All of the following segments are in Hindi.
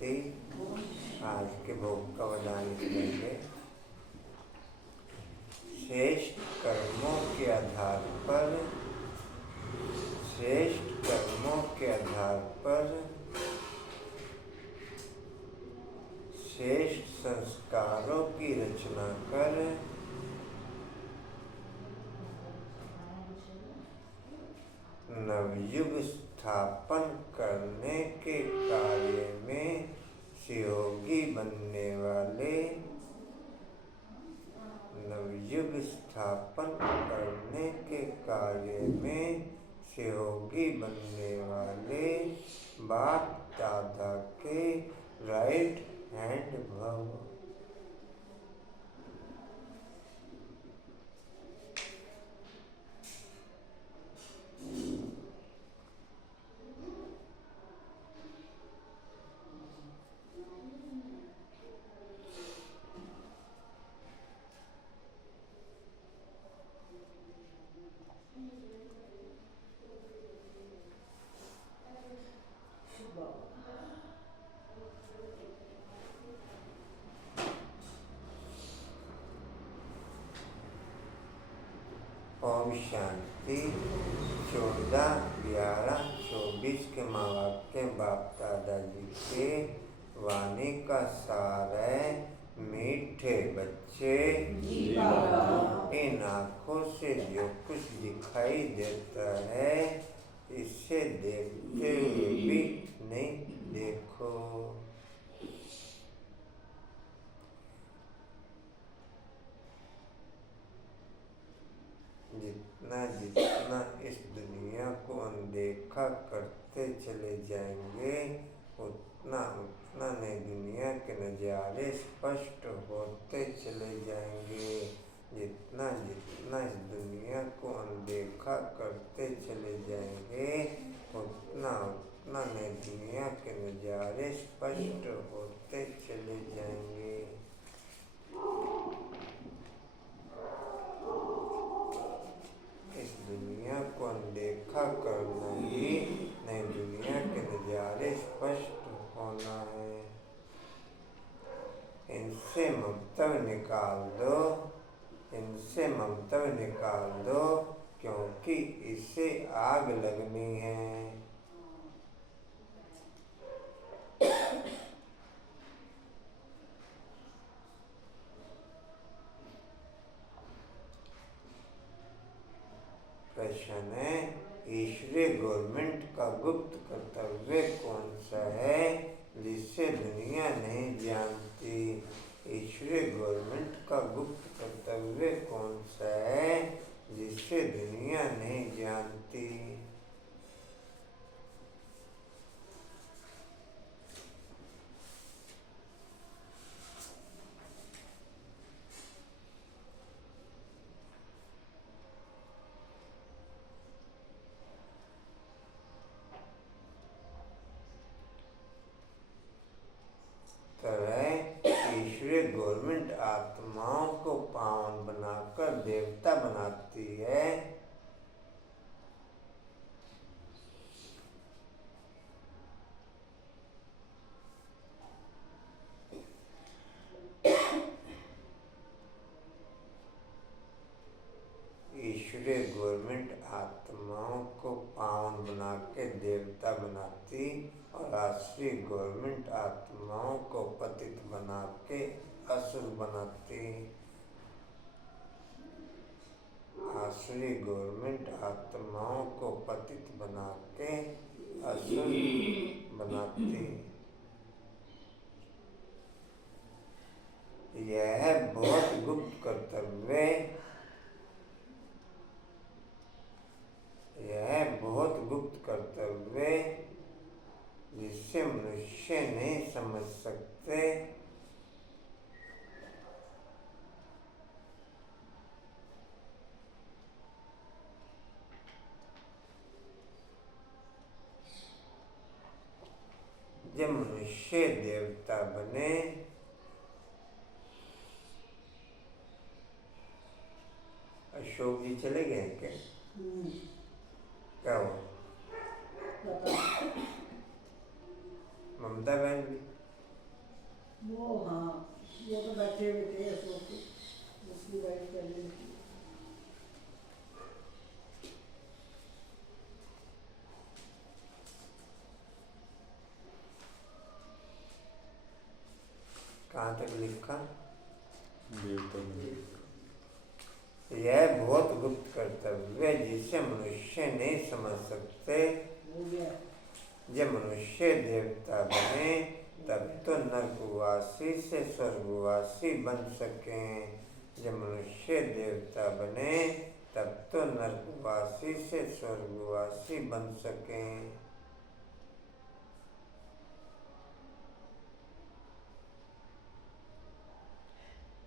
शांति। आज के भोग का वरदान करेंगे। श्रेष्ठ कर्मों के आधार पर श्रेष्ठ संस्कारों की रचना कर नवयुग स्थापन करने के कार्य में सहयोगी बनने वाले बाप दादा के राइट हैंड भव। ओम शांति। 14/11/24 के महावाक्य बाप दादाजी के वाणी का सार है। मीठे बच्चे, इन आँखों से जो कुछ दिखाई देता है इसे देखते हुए भी नहीं देखो। जितना इस दुनिया को अनदेखा करते चले जाएंगे उतना नई दुनिया के नज़ारे स्पष्ट होते चले जाएंगे। जितना इस दुनिया को अनदेखा करते चले जाएंगे उतना नई दुनिया के नज़ारे स्पष्ट होते चले जाएंगे। को अनदेखा करना ही नई दुनिया के नज़ारे स्पष्ट होना है। इनसे ममतव निकाल दो क्योंकि इसे आग लगनी है। प्रश्न है, ईश्वरीय गवर्नमेंट का गुप्त कर्तव्य कौन सा है जिसे दुनिया नहीं जानती? ईश्वरीय गवर्नमेंट का गुप्त कर्तव्य कौन सा है जिसे दुनिया नहीं जानती? ईश्वरीय गवर्नमेंट आत्माओं को पावन बनाकर देवता बनाती है। ईश्वरीय गवर्नमेंट आत्माओं को पावन बना के देवता बनाती और आसुरी गवर्नमेंट आत्माओं को पतित बना के असुर बनाती। आसुरी गवर्नमेंट आत्माओं को पतित बना के असुर बनाती। यह बहुत गुप्त कर्तव्य जिससे मनुष्य नहीं समझ सकते। जब मनुष्य देवता बने अशोक जी चले गए क्या? क्या हुआ? ममता बहन भी हाँ, वो तो बैठे हुए थे अशोक के, उसकी वाइफ करने लगी। कहाँ तक लिखा? देवता में यह बहुत गुप्त कर्तव्य है जिसे मनुष्य नहीं समझ सकते। हो गया। जब मनुष्य देवता बने तब तो नरकवासी से स्वर्गवासी बन सकें। जब मनुष्य देवता बने तब तो नरकवासी से स्वर्गवासी बन सकें।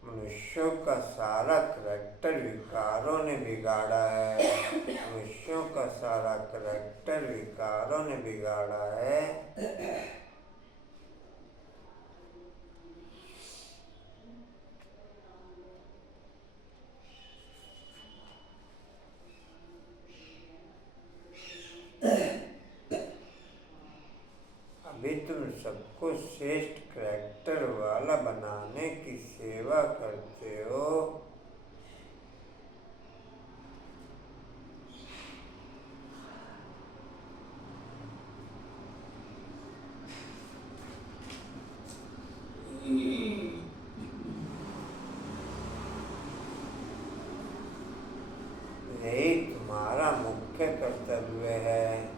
मनुष्यों का सारा करैक्टर विकारों ने बिगाड़ा है। मनुष्यों का सारा करैक्टर विकारों ने बिगाड़ा है। अभी तुम सबको श्रेष्ठ करैक्टर वाला बनाने की सेवा करते हो। यही तुम्हारा मुख्य कर्तव्य है।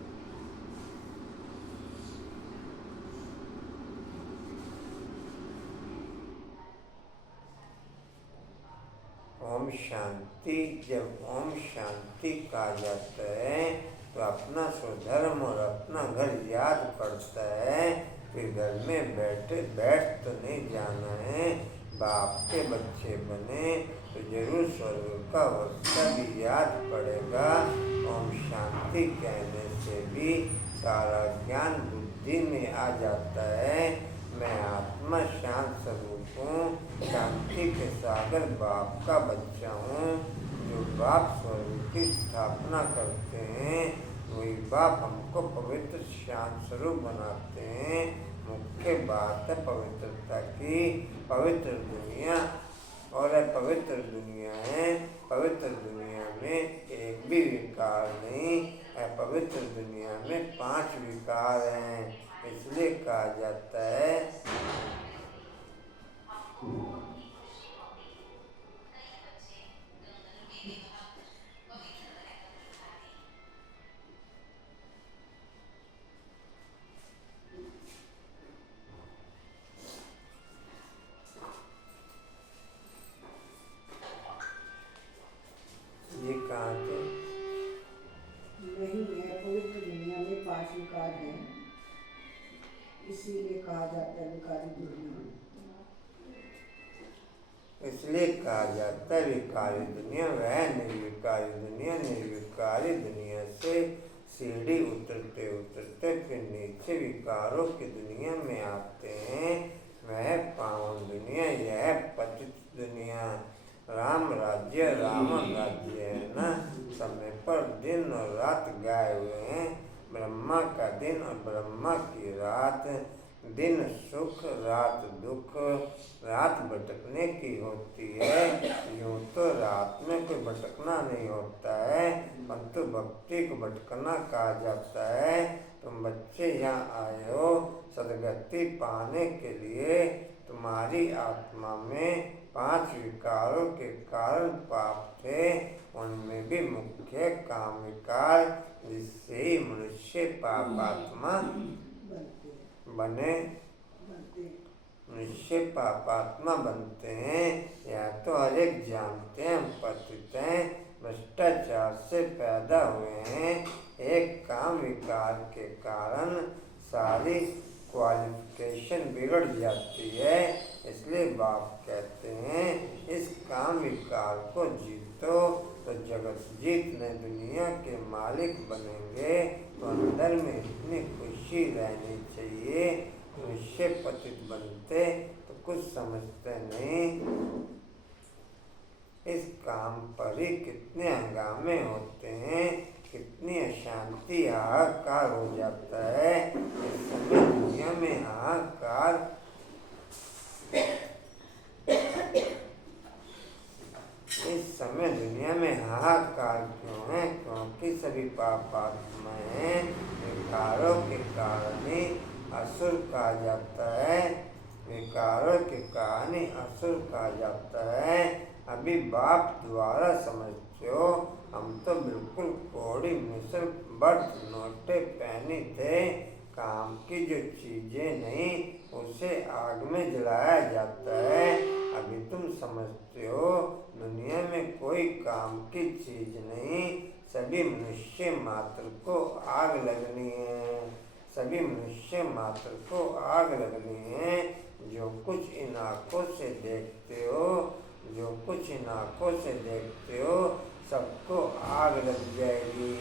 ओम शांति। जब ओम शांति कहा जाता है तो अपना स्वधर्म और अपना घर याद पड़ता है। फिर घर में बैठ तो नहीं जाना है। बाप के बच्चे बने तो जरूर स्वर्ग का वर्षा भी याद पड़ेगा। ओम शांति कहने से भी सारा ज्ञान बुद्धि में आ जाता है। मैं आत्मा शांत स्वरूप हूँ, शांति के सागर बाप का बच्चा हूँ। जो बाप स्वरूप की स्थापना करते हैं वही बाप हमको पवित्र शांत स्वरूप बनाते हैं। मुख्य बात है पवित्रता की। पवित्र दुनिया और पवित्र दुनिया है। पवित्र दुनिया में एक भी विकार नहीं है। पवित्र दुनिया में 5 विकार हैं। इसलिए कहा जाता है ये कहाँ थे? नहीं है, पवित्र दुनिया में 5 विकार हैं, इसीलिए कहा जाता है विकारी दुनिया। इसलिए कहा जाता है विकारी दुनिया। वह निर्विकारी दुनिया। निर्विकारी दुनिया से सीढ़ी उतरते उतरते फिर नीचे विकारों की दुनिया में आते हैं। वह पावन दुनिया, यह पतित दुनिया। राम राज्य रावण राज्य है ना। समय पर दिन और रात गाए हुए हैं। ब्रह्मा का दिन और ब्रह्मा की रात। दिन सुख रात दुख। रात भटकने की होती है। यूं तो रात में कोई भटकना नहीं होता है, परंतु भक्ति को भटकना कहा जाता है। तुम बच्चे यहाँ आए हो सदगति पाने के लिए। तुम्हारी आत्मा में 5 विकारों के कारण पाप थे। उनमें भी मुख्य काम विकार, जिससे ही मनुष्य पापात्मा बने। मनुष्य पापात्मा बनते हैं। यह तो हर एक जानते हैं। हम पतित हैं, भ्रष्टाचार से पैदा हुए हैं। एक काम विकार के कारण सारी क्वालिफिकेशन बिगड़ जाती है। इसलिए बाप कहते हैं इस काम विकार को जीतो तो जगत जीतने दुनिया के मालिक बनेंगे। तो अंदर में इतनी खुशी रहनी चाहिए। मनुष्य पतित बनते तो कुछ समझते नहीं। इस काम पर ही कितने हंगामे होते हैं, कितनी अशांति हाहाकार हो जाता है। इस समय दुनिया में हाहाकार इस समय दुनिया में हाहाकार क्यों है? क्योंकि सभी पापात्माएं विकारों के कारण ही असुर कहा जाता है। विकारों के कारण ही असुर कहा जाता है। अभी बाप द्वारा समझते हो, हम तो बिल्कुल कोड़ी मिसल बर्थ नोटे पहने थे। काम की जो चीजें नहीं उसे आग में जलाया जाता है। अभी तुम समझते हो दुनिया में कोई काम की चीज नहीं, सभी मनुष्य मात्र को आग लगनी है। सभी मनुष्य मात्र को आग लगनी है। जो कुछ इन आंखों से देखते हो, जो कुछ इन आंखों से देखते हो, सबको आग लग जाएगी।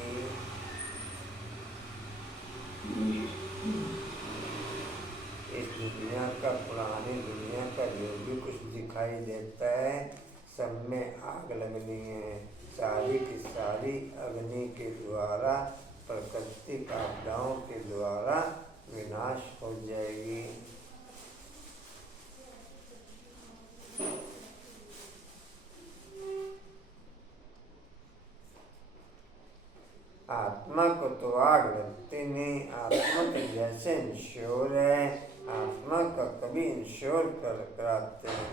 इस दुनिया का, पुरानी दुनिया का जो भी कुछ दिखाई देता है, सब में आग लगनी है। सारी की सारी अग्नि के द्वारा, प्राकृतिक आपदाओं के द्वारा विनाश हो जाएगी। आत्मा को तो आग लगती नहीं। आत्मा तो जैसे इंश्योर है, आत्मा का कभी इंश्योर कराते हैं।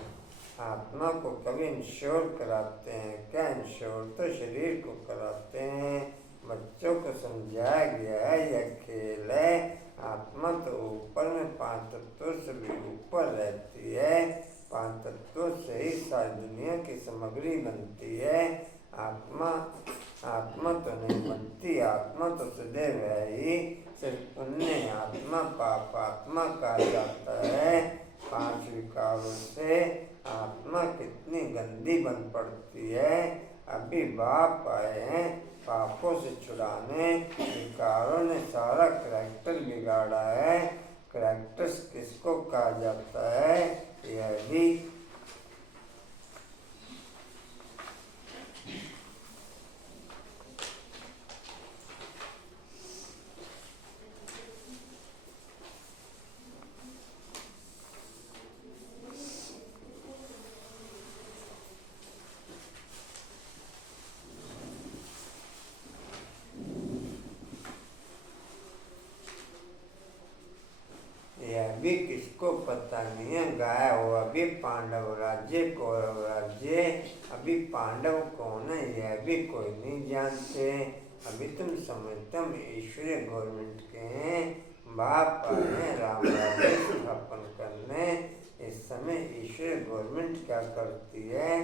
आत्मा को कभी इंश्योर कराते हैं क्या? इंश्योर तो शरीर को कराते हैं। बच्चों को समझाया गया है यह खेल है। आत्मा तो ऊपर में 5 तत्वों से भी ऊपर रहती है। 5 तत्वों से ही सारी दुनिया की सामग्री बनती है। आत्मा तो नहीं बनती। आत्मा तो सदैव है ही। सिर्फ पुण्य आत्मा पाप आत्मा कहा जाता है। 5 विकारों से आत्मा कितनी गंदी बन पड़ती है। अभी बाप आए हैं पापों से छुड़ाने। विकारों ने सारा करैक्टर बिगाड़ा है। करैक्टर्स किसको कहा जाता है? यह भी भी किसको पता नहीं है। गाया हुआ अभी पांडव राज्य, कौरव राज्य। अभी पांडव कौन है यह भी कोई नहीं जानते। अभी तुम समझते हम ईश्वरीय गवर्नमेंट के हैं। बाप आए हैं राम राज्य स्थापन करने। इस समय ईश्वरीय गवर्नमेंट क्या करती है?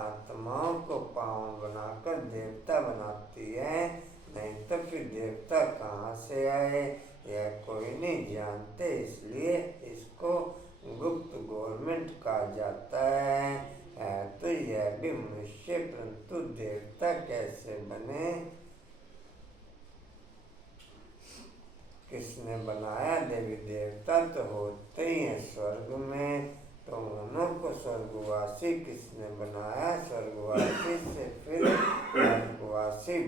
आत्माओं को पावन बनाकर देवता बनाती है। नहीं तो फिर देवता कहाँ से आए यह कोई नहीं जानते। इसलिए इसको गुप्त गवर्नमेंट कहा जाता है। तो यह भी मनुष्य, परंतु देवता कैसे बने? किसने बनाया? देवी देवता तो होते ही हैं स्वर्ग में। तो उन्हों को स्वर्गवासी किसने बनाया? स्वर्गवासी से फिर नरकवासी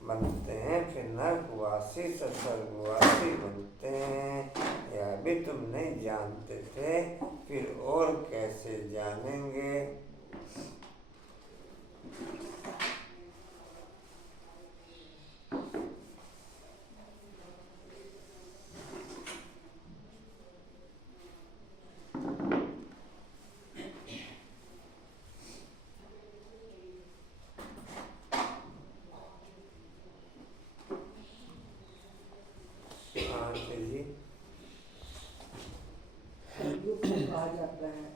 बनते हैं, फिर नरकवासी से स्वर्गवासी बनते हैं। यह भी तुम नहीं जानते थे, फिर और कैसे जानेंगे? कहा जाता है।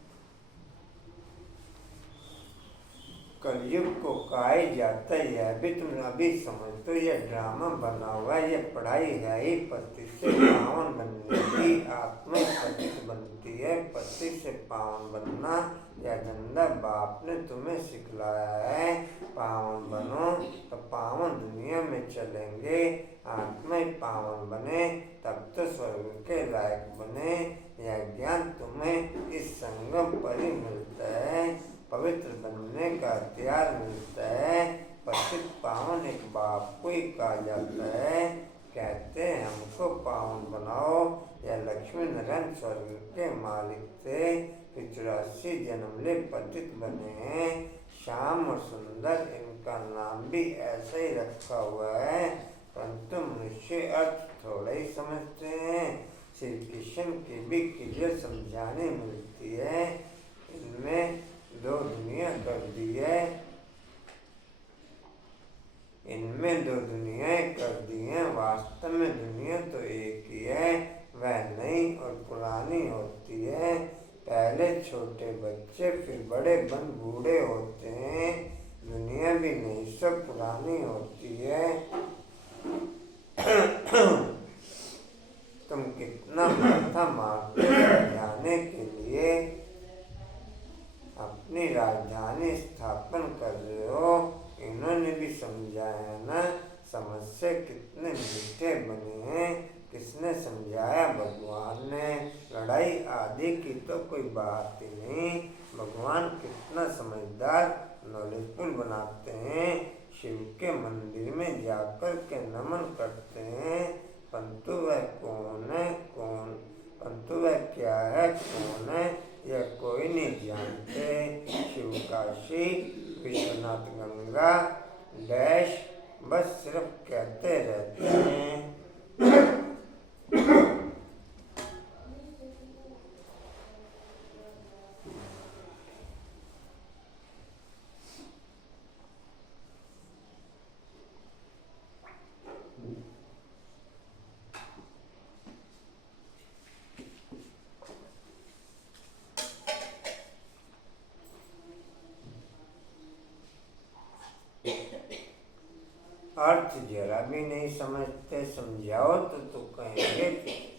कलयुग को कहा ही जाता है। यह भी तुम अभी समझ तो यह ड्रामा बना हुआ है। यह पढ़ाई है ही। पति से पावन बनने की आत्मा पतित बनती है। पति से पावन बनना यह गंदा बाप ने तुम्हें सिखलाया है। पावन बनो तो पावन दुनिया में चलेंगे। आत्मा ही पावन बने तब तो स्वर्ग के लायक बने। यह ज्ञान तुम्हें इस संगम पर ही मिलता है। पवित्र बनने का हथियार मिलता है। पतित पावन एक बाप को ही कहा जाता है। कहते हैं हमको पावन बनाओ। यह लक्ष्मी नारायण स्वर्ग के मालिक थे, 84 जन्म ले पतित बने हैं। श्याम और सुंदर इनका नाम भी ऐसा ही रखा हुआ है, परंतु मनुष्य अर्थ थोड़ा ही समझते हैं। श्री कृष्ण की भी क्लियर समझाने मिलती है। इनमें दो दुनिया कर दी है, इनमें दो दुनियाएं कर दी हैं। वास्तव में दुनिया तो एक ही है, वह नई और पुरानी होती है। पहले छोटे बच्चे फिर बड़े बन बूढ़े होते हैं। दुनिया भी नई से पुरानी होती है। तुम कितना माथा मारते जाने के लिए अपनी राजधानी स्थापन कर रहे हो। इन्होंने भी समझाया ना, समझ से कितने मीठे बने हैं। किसने समझाया? भगवान ने। लड़ाई आदि की तो कोई बात ही नहीं। भगवान कितना समझदार नॉलेजफुल बनाते हैं। शिव के मंदिर में जाकर के नमन करते हैं, परंतु वह कौन है, परंतु वह क्या है, कौन है, यह कोई नहीं जानते। शिव काशी, विश्वनाथ, गंगा डैश बस सिर्फ कहते रहते हैं। अर्थ जरा भी नहीं समझते। समझाओ तो कहेंगे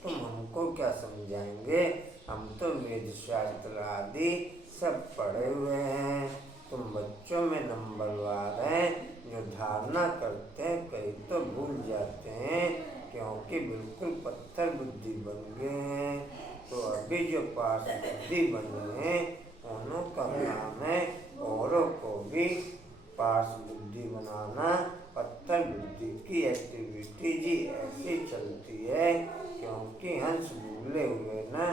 तुम हमको क्या समझाएंगे, हम तो वेद शास्त्र आदि सब पढ़े हुए हैं। तुम बच्चों में नंबरवार हैं, जो धारणा करते हैं कहीं तो भूल जाते हैं, क्योंकि बिल्कुल पत्थर बुद्धि बन गए हैं। तो अभी जो पास बुद्धि बने हैं उन्हों का काम है औरों को भी पास बुद्धि बनाना। पत्थर बुद्धि की एक्टिविटी जी ऐसी चलती है, क्योंकि हंस भूले हुए ना।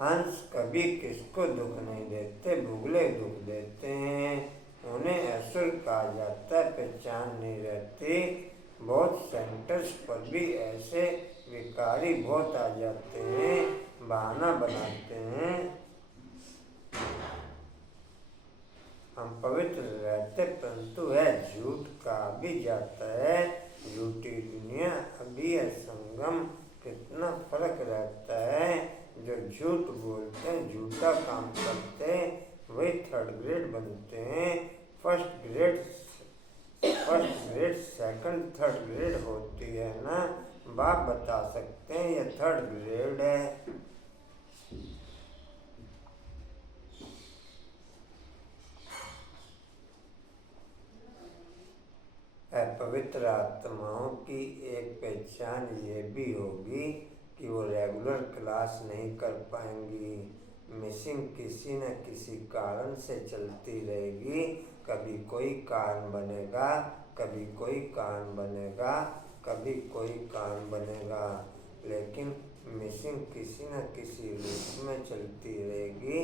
हंस कभी किसको दुख नहीं देते, भूले दुख देते हैं। उन्हें असुर कहा जाता है, पहचान नहीं रहती। बहुत सेंटर्स पर भी ऐसे विकारी बहुत आ जाते हैं, बहाना बनाते हैं। हम पवित्र रहते, परंतु वह झूठ का भी जाता है। झूठी दुनिया अभी असंगम, कितना फर्क रहता है। जो झूठ बोलते हैं, झूठा काम करते हैं, वही थर्ड ग्रेड बनते हैं। First grade, second, third grade होती है ना। बाप बता सकते हैं ये थर्ड ग्रेड है। अपवित्र आत्माओं की एक पहचान ये भी होगी कि वो रेगुलर क्लास नहीं कर पाएंगी। मिसिंग किसी न किसी कारण से चलती रहेगी। कभी कोई कारण बनेगा, कभी कोई कारण बनेगा, कभी कोई कारण बनेगा, लेकिन मिसिंग किसी न किसी रूप में चलती रहेगी।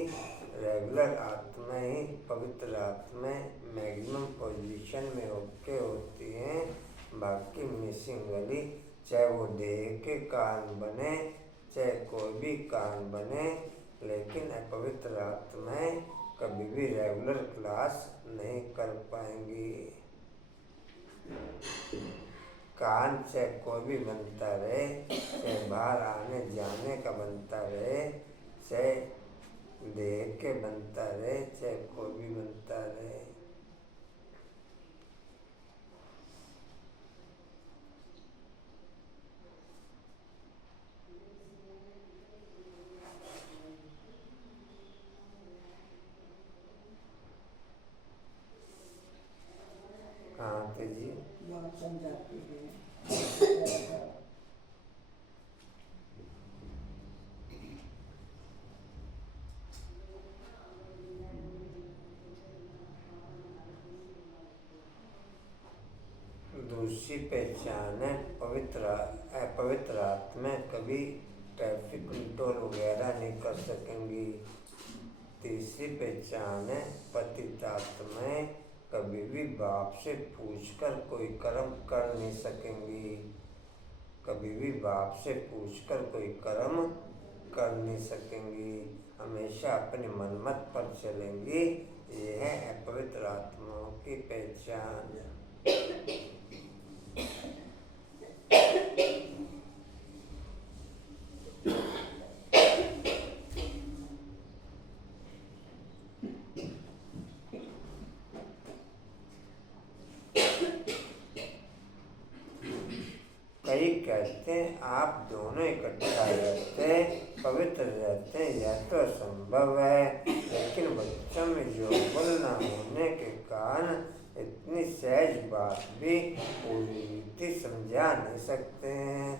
रेगुलर आत्मा ही पवित्र आत्माएं मैक्सिमम पोजीशन में ओके होती हैं। बाकी मिसिंग वाली, चाहे वो देह के कारण बने, चाहे कोई भी कारण बने, लेकिन अपवित्र आत्माएं कभी भी रेगुलर क्लास नहीं कर पाएंगी। कान से कोई भी बनता रहे, चाहे बाहर आने जाने का बनता रहे, चाहे देह के बनता रहे, चाहे कोई भी बनता रहे। हाँ तो जी बहुत समझाते हैं। पहचान है अपवित्र आत्माएं कभी ट्रैफिक कंट्रोल वगैरह नहीं कर सकेंगी। तीसरी पहचान है पतित आत्माएं कभी भी बाप से पूछकर कोई कर्म कर नहीं सकेंगी। कभी भी बाप से पूछकर कोई कर्म कर नहीं सकेंगी, हमेशा अपने मनमत पर चलेंगी। यह है अपवित्र आत्माओं की पहचान। कई कहते हैं आप दोनों इकट्ठा रहते पवित्र रहते, यह तो असंभव है। लेकिन बच्चों में योगबल न होने के कारण इतनी सहज बात भी पूरी रीति समझा नहीं सकते हैं।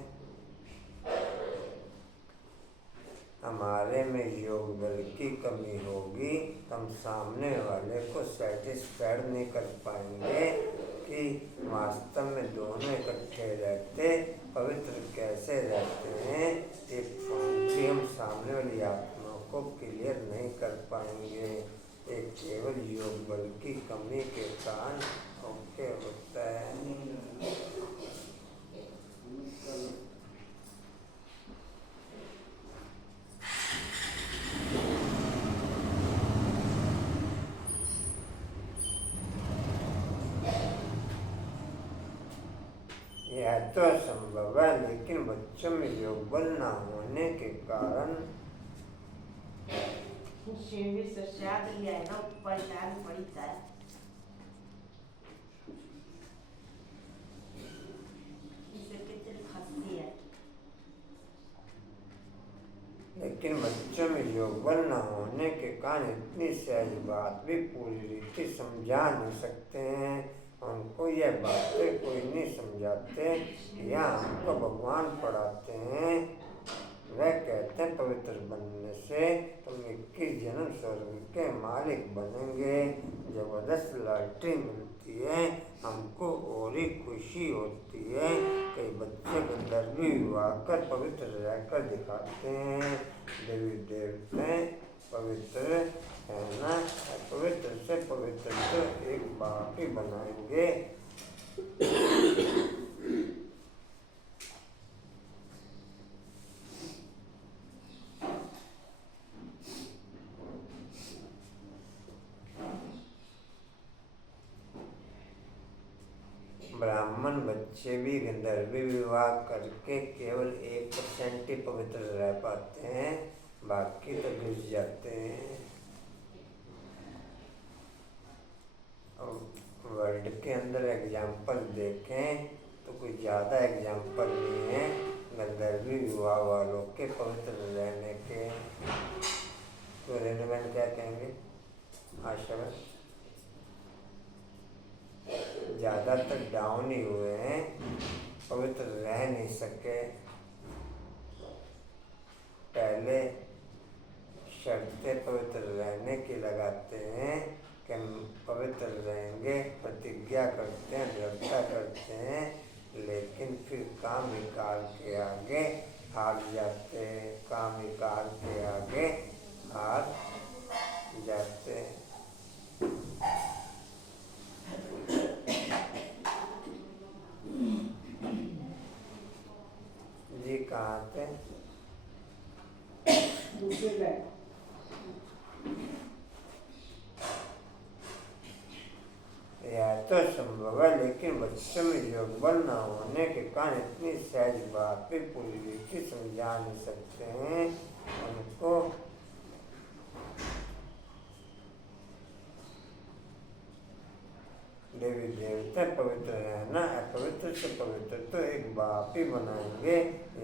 हमारे में योग बल की कमी होगी, हम सामने वाले को सेटिस्फाइड नहीं कर पाएंगे कि वास्तव में दोनों इकट्ठे रहते पवित्र कैसे रहते हैं। ये पंक्ति हम सामने वाली आत्मा को क्लियर नहीं कर पाएंगे। एक केवल योग बल की कमी के कारण ओके होता है। यह तो असंभव है, लेकिन बच्चों में योग बल न होने के कारण लेकिन बच्चों में योग बल न होने के कारण इतनी सहज बात भी पूरी रीति समझा नहीं सकते हैं। उनको यह बातें कोई नहीं समझाते या हमको भगवान पढ़ाते हैं। वह कहते हैं पवित्र बनने से तुम 21 जन्म स्वर्ग के मालिक बनेंगे। जबरदस्त लॉटरी मिलती है, हमको और ही खुशी होती है। कई बच्चे गंधर्वी विवाह कर पवित्र रहकर दिखाते हैं। देवी देवते पवित्र है ना, पवित्र से पवित्र तो एक बाप ही बनाएंगे। ब्राह्मण बच्चे भी गंधर्वी विवाह करके केवल 1% ही पवित्र रह पाते हैं, बाकी तो घुस जाते हैं। वर्ल्ड के अंदर एग्जाम्पल देखें तो कोई ज़्यादा एग्जाम्पल नहीं है गंधर्वी विवाह वालों के पवित्र रहने के। तो रेनोवेंट क्या कहेंगे? आशा ज़्यादातर डाउन ही हुए हैं, पवित्र रह नहीं सके। पहले शर्तें पवित्र रहने की लगाते हैं कि हम पवित्र रहेंगे, प्रतिज्ञा करते हैं, दृढ़ता करते हैं, लेकिन फिर काम विकार के आगे हार जाते हैं। काम विकार के आगे हार जाते हैं। जी कहाँ थे? यह तो संभव है, लेकिन बच्चों में योग बल न होने के कारण इतनी सहज बात भी पूरी रीति समझा नहीं सकते हैं। उनको देवी देवता पवित्र रहना, अपवित्र से पवित्र तो एक बाप ही बनाएंगे।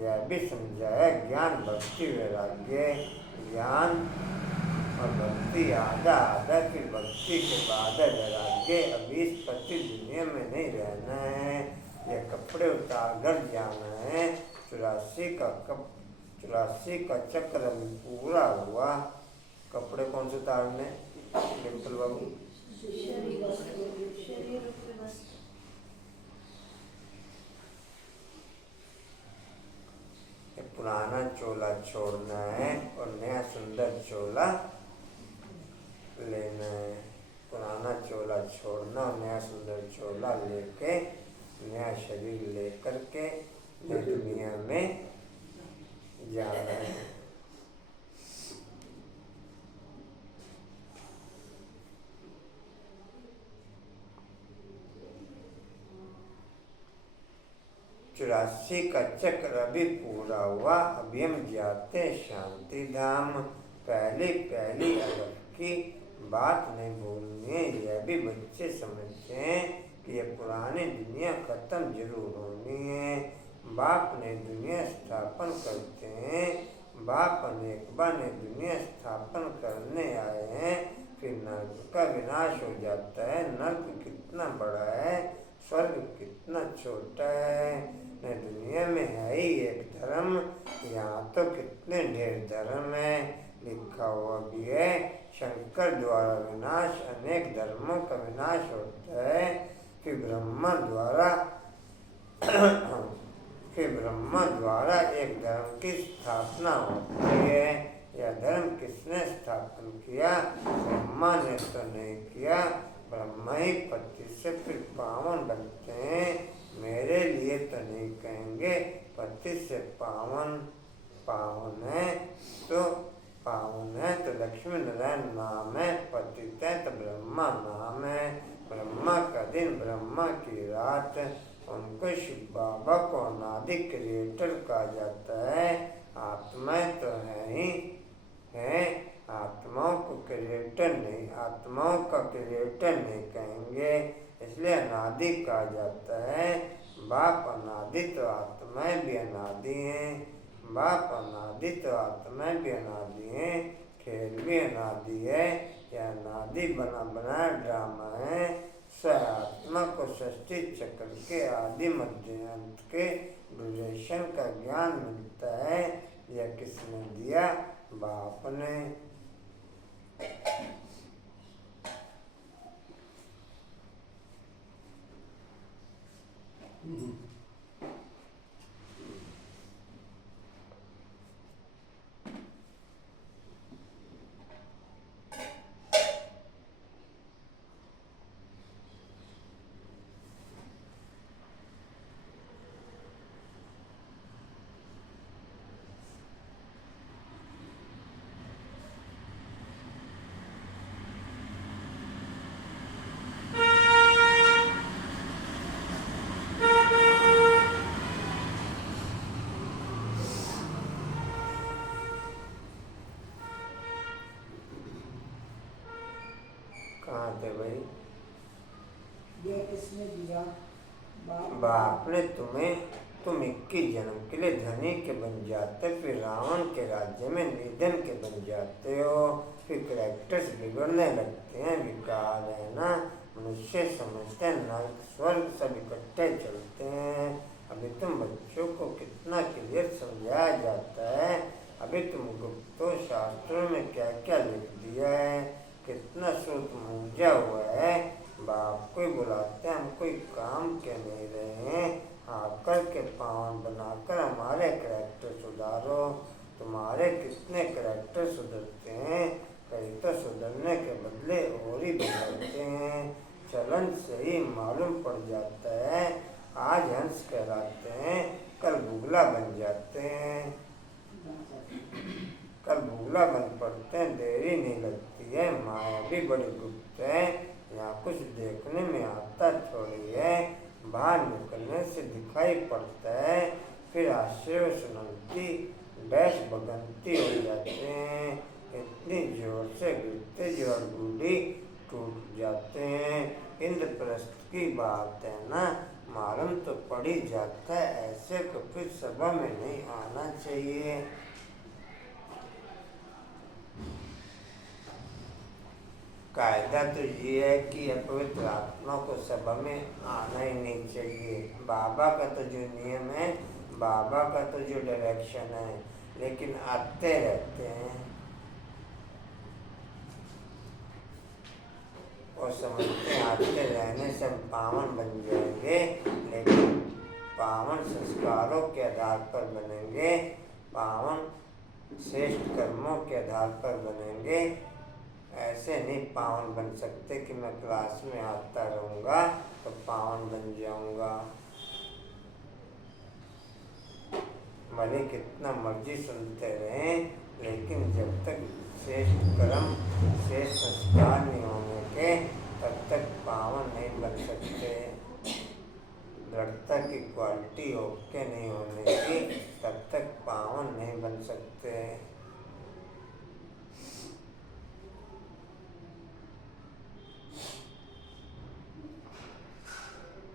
यह भी समझाया ज्ञान भक्ति वैराग्य। ज्ञान और भक्ति आधा आधा, फिर भक्ति के बाद वैराग्य। अभी इस पति दुनिया में नहीं रहना है, यह कपड़े उतार कर जाना है। 84 का चक्र अभी पूरा हुआ। कपड़े कौन से उतारने? डिम्पल बाबू पुराना चोला छोड़ना है और नया सुंदर चोला लेना है। पुराना चोला छोड़ना और नया सुंदर चोला लेके नया शरीर लेकर के नई दुनिया में जाना है। चौरासी का चक्र अभी पूरा हुआ, अभी हम जाते शांति धाम। पहली पहली अरब की बात नहीं भूलनी है। यह भी बच्चे समझते हैं कि यह पुरानी दुनिया खत्म जरूर होनी है। बाप ने दुनिया स्थापन करते हैं, बाप अनेक बार ने दुनिया स्थापन करने आए हैं, फिर नर्क का विनाश हो जाता है। नर्क कितना बड़ा है, स्वर्ग कितना छोटा है। न दुनिया में है ही एक धर्म, यहाँ तो कितने ढेर धर्म है। लिखा हुआ भी है, शंकर द्वारा विनाश अनेक धर्मों का विनाश होता है, फिर ब्रह्मा द्वारा एक धर्म की स्थापना होती है। यह धर्म किसने स्थापन किया? ब्रह्मा ने तो नहीं किया। ब्रह्मा ही पति से फिर पावन बनते हैं। मेरे लिए तो नहीं कहेंगे, पति से पावन है तो लक्ष्मी नारायण नाम है, पतित है तो ब्रह्मा नाम है। ब्रह्मा का दिन, ब्रह्मा की रात, उनको शिव बाबा को अनादि क्रिएटर कहा जाता है। आत्माएं तो है, आत्माओं का क्रिएटर नहीं कहेंगे, इसलिए अनादि कहा जाता है। बाप अनादि तो आत्माएं भी अनादि हैं, बाप अनादि तो आत्माएं भी अनादि हैं। खेल भी अनादि है, यह अनादि बना बनाया ड्रामा है। आत्मा को सृष्टि चक्र के आदि मध्य अंत के ड्यूरेशन का ज्ञान मिलता है। यह किसने दिया? बाप ने। कहाँ थे भाई? ये किसने दिया? बाप ने तुम 21 जन्म के लिए धनी के बन जाते, फिर रावण के राज्य में निधन के बन जाते हो, फिर कैरेक्टर्स बिगड़ने लगते हैं। विकार है ना, मनुष्य समझते हैं नर्क स्वर्ग सब इकट्ठे चलते हैं। अभी तुम बच्चों को कितना क्लियर समझाया जाता है। अभी तुम गुप्तो शास्त्रों में क्या क्या लिख दिया है, कितना सूत मूंझा हुआ है। बाप को बुलाते हैं, हम कोई काम के नहीं रहे हैं। आकर के पावन बनाकर हमारे कैरेक्टर सुधारो। तुम्हारे कितने कैरेक्टर सुधरते हैं, कई तो सुधरने के बदले और ही बिगड़ते हैं। चलन से ही मालूम पड़ जाता है। आज हंस कहलाते हैं, कल बुगला बन जाते हैं। कल बुगला बन पड़ते हैं, देरी नहीं लगती है। माया भी बड़ी गुप्त है, यहाँ कुछ देखने में आता थोड़ी है, बाहर निकलने से दिखाई पड़ता है। फिर आश्चर्य सुनती डैश बगंती हो जाते हैं। इतनी जोर से गिरते जो बूढ़ी टूट जाते हैं। इंद्रप्रस्थ की बात है ना, मालूम तो पड़ ही जाता है। ऐसे को फिर सभा में नहीं आना चाहिए। कायदा तो ये है कि अपवित्र आत्मा को सभा में आना ही नहीं चाहिए। बाबा का तो जो नियम है, बाबा का तो जो डायरेक्शन है, लेकिन आते रहते हैं और समझते हैं आते रहने से हम पावन बन जाएंगे, लेकिन पावन संस्कारों के आधार पर बनेंगे। पावन श्रेष्ठ कर्मों के आधार पर बनेंगे। ऐसे नहीं पावन बन सकते कि मैं क्लास में आता रहूँगा तो पावन बन जाऊँगा। भले कितना मर्जी सुनते रहें, लेकिन जब तक श्रेष्ठ कर्म श्रेष्ठ संस्कार नहीं होने के तब तक पावन नहीं बन सकते। दृढ़ता की क्वालिटी ओके नहीं होने की तब तक पावन नहीं बन सकते।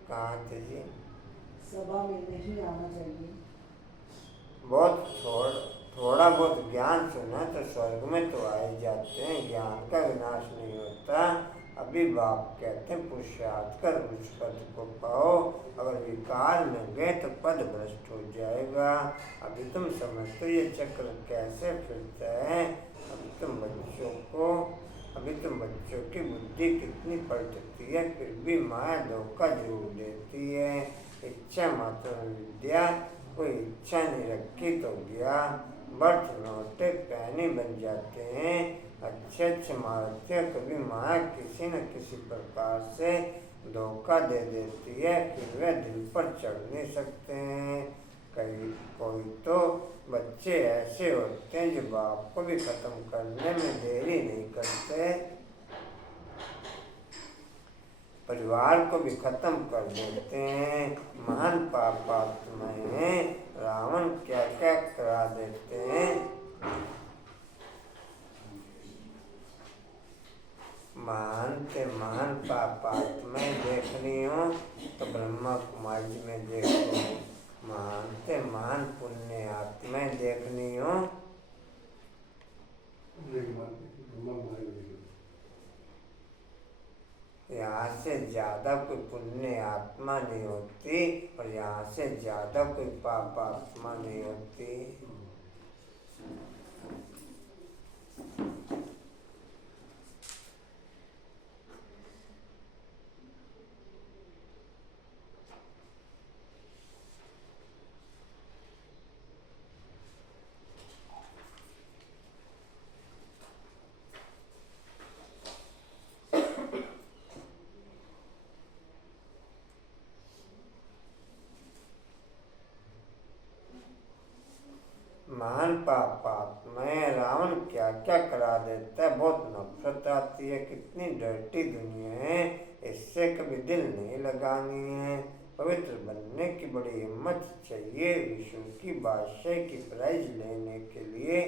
कहाँ थे जी? सभा में नहीं आना चाहिए। बहुत थोड़ा बहुत ज्ञान सुना तो स्वर्ग में तो आ ही जाते हैं, ज्ञान का विनाश नहीं होता। अभी बाप कहते हैं पुरुषार्थ कर उस पद को पाओ, अगर विकार में गए तो पद भ्रष्ट हो जाएगा। अभी तुम समझते हो ये चक्र कैसे फिरता है। अभी तुम बच्चों की बुद्धि कितनी पलटती है, फिर भी माया धोखा जरूर देती है। इच्छा मात्र विद्या, कोई इच्छा नहीं रखी तो गया, बर्थ नोटे पैनी बन जाते हैं। अच्छे मारते कभी माया किसी न किसी प्रकार से धोखा दे देती है, फिर वे दिल पर चढ़ नहीं सकते हैं। कोई तो बच्चे ऐसे होते हैं जो बाप को भी खत्म करने में देरी नहीं करते, परिवार को भी खत्म कर देते हैं। महान पापात्माएं हैं, रावण क्या क्या करा देते हैं। महान पापात्माएं देखनी हो तो ब्रह्मा कुमारी में देखो, महान पुण्य आत्माएं देखनी हो यहाँ से ज्यादा कोई पुण्य आत्मा नहीं होती और यहाँ से ज्यादा कोई पाप आत्मा नहीं होती। महान पापात्माएं रावण क्या क्या करा देता है, बहुत नफरत आती है। कितनी डर्टी दुनिया है, इससे कभी दिल नहीं लगानी है। पवित्र बनने की बड़ी हिम्मत चाहिए। विष्णु की बादशाह की प्राइज लेने के लिए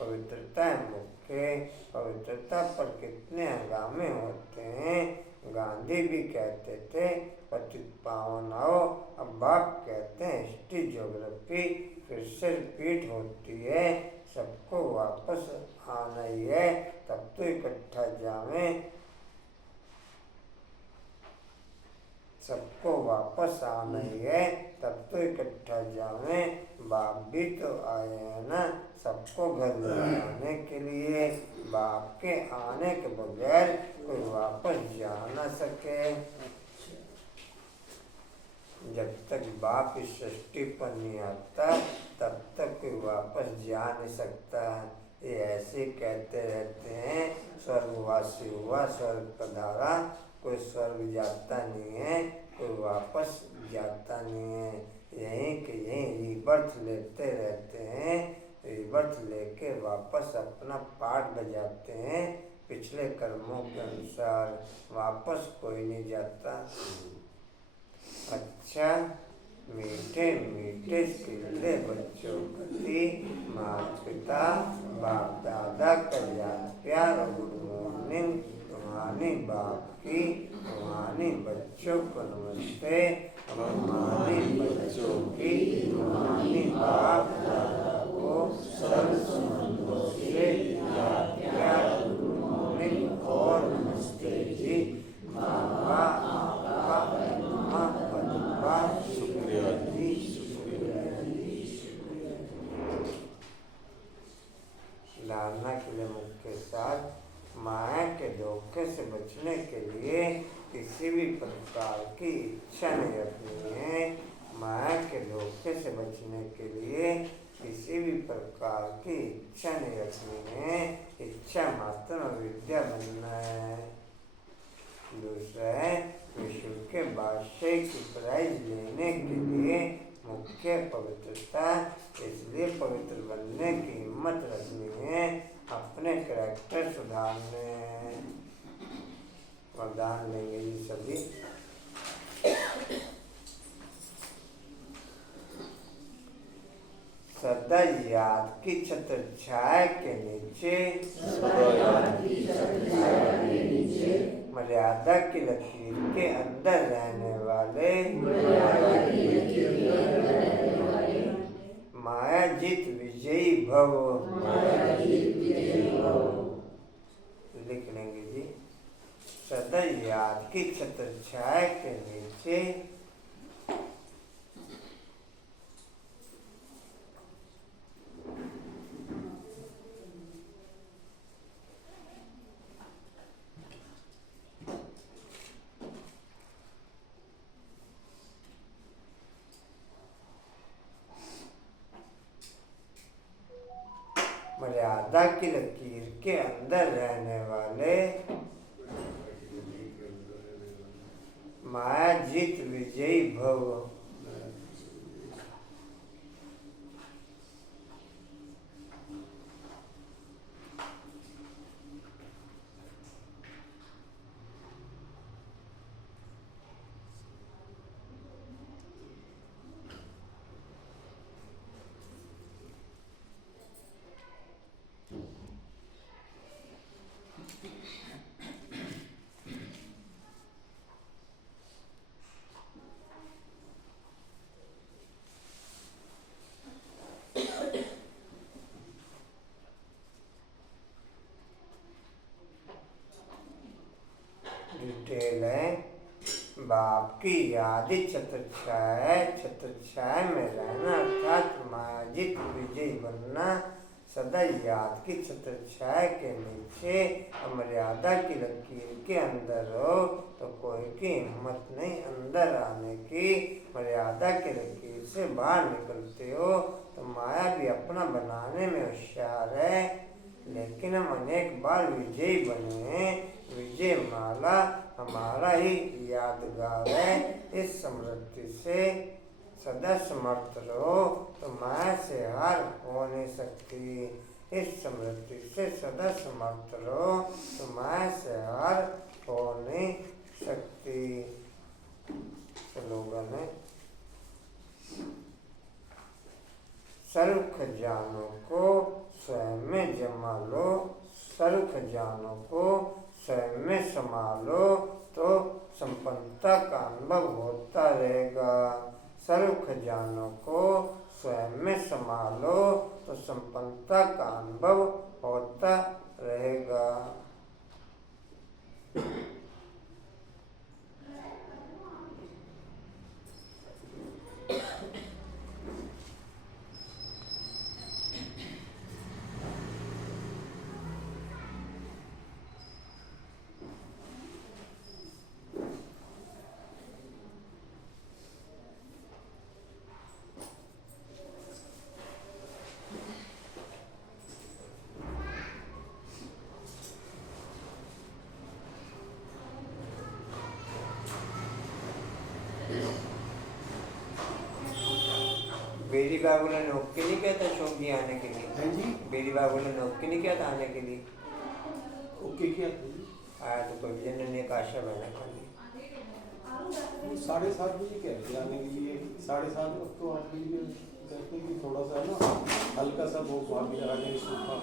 पवित्रता है मुख्य। पवित्रता पर कितने हंगामे होते हैं। गांधी भी कहते थे पतित पावन आओ, अब बाप कहते हैं हिस्ट्री ज्योग्राफी फिर से रिपीट होती है। सबको वापस आना ही है, तब तो इकट्ठा जावें। सबको वापस आना ही है, तब तो इकट्ठा जावें। बाप भी तो आए हैं ना सबको घर ले आने के लिए। बाप के आने के बगैर कोई वापस जा ना सके। जब तक बाप इस सृष्टि पर नहीं आता तब तक कोई वापस जा नहीं सकता। ये ऐसे कहते रहते हैं स्वर्गवासी हुआ स्वर्ग पधारा, कोई स्वर्ग जाता नहीं है, कोई वापस जाता नहीं है। यहीं के यहीं रीबर्थ लेते रहते हैं। रीबर्थ लेके वापस अपना पार्ट बजाते हैं पिछले कर्मों के अनुसार। वापस कोई नहीं जाता। अच्छा मीठे मीठे स्किले बच्चों प्रति माता पिता बाप दादा का याद प्यार और गुड मॉर्निंग। तुम्हारी बाप की, तुम्हारी बच्चों को नमस्ते। तुम्हारी बच्चों की, तुम्हारी बाप दादा को सर्व संबंधों से याद प्यार गुड मॉर्निंग और नमस्ते जी। बाबा आपका शुक्रिया जी, शुक्रिया जी। धारणा के लिए मुख्य साथ माया के धोखे से बचने के लिए किसी भी प्रकार की इच्छा नहीं रखनी है। माया के धोखे से बचने के लिए किसी भी प्रकार की इच्छा नहीं रखनी है, इच्छा मात्र विद्या बनना है। दूसरा है विष्णु के भाष्य की प्राइज लेने के लिए मुख्य पवित्रता, इसलिए पवित्र बनने की हिम्मत रखनी है, अपने कैरेक्टर सुधारने हैं। वरदान लेंगे जी सभी। सदा याद की छत्र छाया के नीचे, मर्यादा की लकीर के अंदर रहने वाले, माया जीत विजयी भव। लिख लेंगे जी। सदा याद की छत्र छाया के नीचे, मर्यादा की लकीर के अंदर रहने वाले, माया जीत विजयी भव। डिटेल है, बाप की याद छत्रछाया में रहना अर्थात मायाजित विजयी बनना। सदा याद की छत्रछाया के नीचे मर्यादा की लकीर के अंदर हो तो कोई की हिम्मत नहीं अंदर आने की। मर्यादा की लकीर से बाहर निकलते हो तो माया भी अपना बनाने में होशियार है, लेकिन हम अनेक बार विजयी बने हैं। विजय माला हमारा ही यादगार है। इस समृद्धि से सदा समर्थ रहो तो माया से हार हो नहीं सकती। इस समृद्धि से सदा समर्थ रहो तो माया से हार हो नहीं सकती। स्लोगन है, सर्व खजानों को स्वयं में जमा लो, सर्व खजानों को स्वयं में संभालो तो संपन्नता का अनुभव होता रहेगा। सर्व खजानों को स्वयं में संभालो तो संपन्नता का अनुभव होता रहेगा। बेरी बाबू ने नोक के लिए क्या था शोक जी आने के लिए? हाँ जी, बेरी बाबू ने नोक के लिए क्या था आने के लिए? ओके किया था जी। आया तो कोई जन ने काशा बना खाली 7:30 बजे कह रहे थे आने के लिए। 7:30 तो 8 बजे कहते कि थोड़ा सा ना हल्का सा वो स्वाद भी आगे सूखा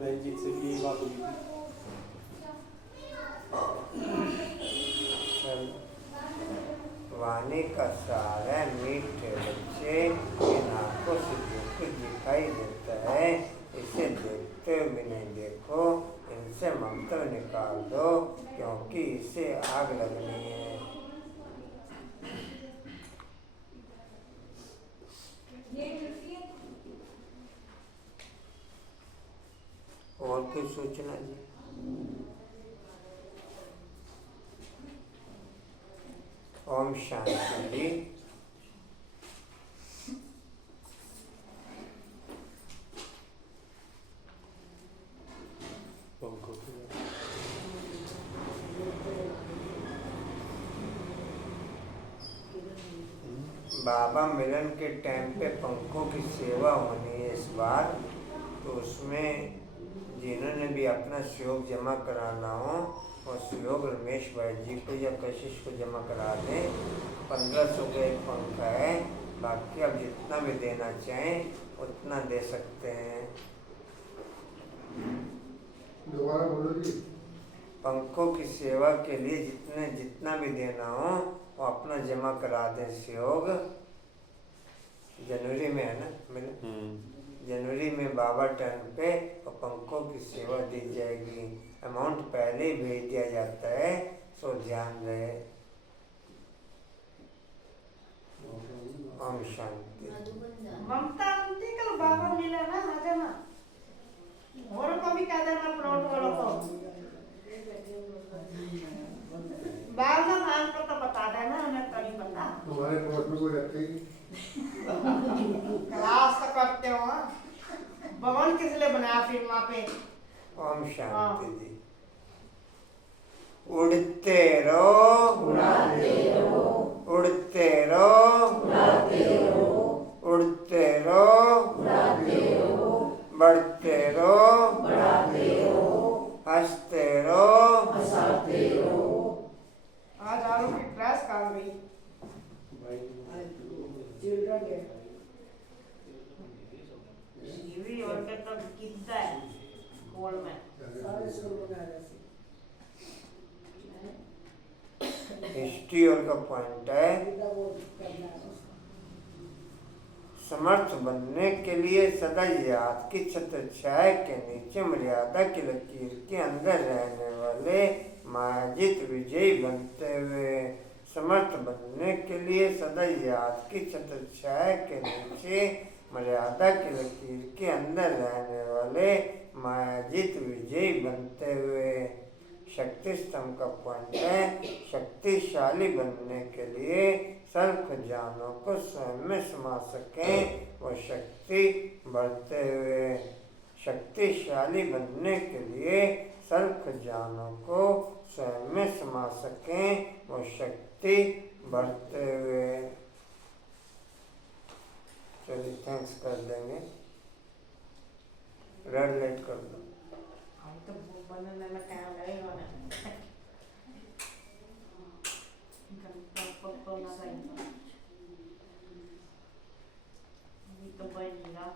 बैंजीत से भी यही बात हुई थी। वाणी का सारा मीठे बच्चे इन आंखों से जो कुछ दिखाई देता है इसे देखते भी नहीं देखो, इनसे ममता निकाल दो क्योंकि इसे आग लगनी है। और कोई सूचना जी? ओम शांति जी। बाबा मिलन के टाइम पे पंखों की सेवा होनी है इस बार, तो उसमें जिन्होंने भी अपना सहयोग जमा कराना हो और सहयोग रमेश भाई जी को या कशिश को जमा करा दें। 1500 का एक पंखा है, बाकी आप जितना भी देना चाहें उतना दे सकते हैं। दोबारा बोलो जी। पंखों की सेवा के लिए जितना भी देना हो वो अपना जमा करा दें सहयोग। जनवरी में है ना मेरे, जनवरी में बाबा टर्न पे और पंखों की सेवा दी जाएगी। अमाउंट पहले ही भेज दिया जाता है, सो ध्यान रहे। ओम शांति। ममता आंटी कल बाबा मिला ना, आ जाना। और को भी कह देना प्लॉट वालों को। बाल ना खान को तो बता देना, हमें तो नहीं पता। तुम्हारे प्लॉट में कोई रखे ही क्लास तो करते हो हाँ? भवन किस लिए बनाया फिर वहाँ पे? ओम शांति जी। उड़ते रहो, उड़ाते रहो, उड़ते रहो, उड़ाते रहो, उड़ते रहो, उड़ाते रहो, बढ़ते रहो, बढ़ाते रहो, हंसते रहो, हंसाते रहो। आज आरों की क्लास काम गई। Children day. ये और के तो कितना है हॉल में सारे स्कूल में आ रहे थे। हिस्ट्री और का पॉइंट है, समर्थ बनने के लिए सदा याद की छत्र छाया के नीचे मर्यादा की लकीर के अंदर रहने वाले माजिद विजयी बनते हुए, समर्थ बनने के लिए सदा याद की छत्र छाया के नीचे मर्यादा की लकीर के अंदर रहने वाले माजिद विजयी बनते हुए। शक्ति स्तंभ का पॉइंट है, शक्तिशाली बनने के लिए सर्व खजानों को स्वयं में समा सकें वो शक्ति बढ़ते हुए। शक्तिशाली बनने के लिए सर्व खजानों को स्वयं में समा सकें वो शक्ति बढ़ते हुए। चलिए थैंक्स कर देंगे, रेड लाइट कर दो। हम तो बनने में टाइम लगेगा ना। तो ना सही। ये तो बनेगा।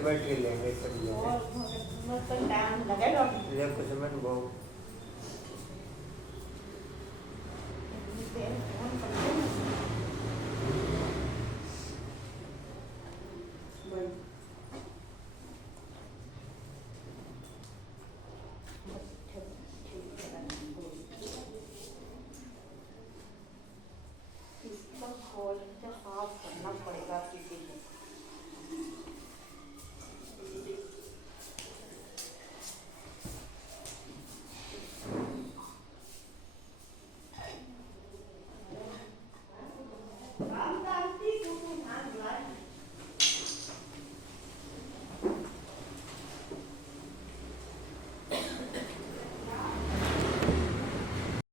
बैठे बैठे लेंगे सब और जने मतलब टाइम लगेगा ले कुछ मत बहु फोन करते हैं इसका कॉल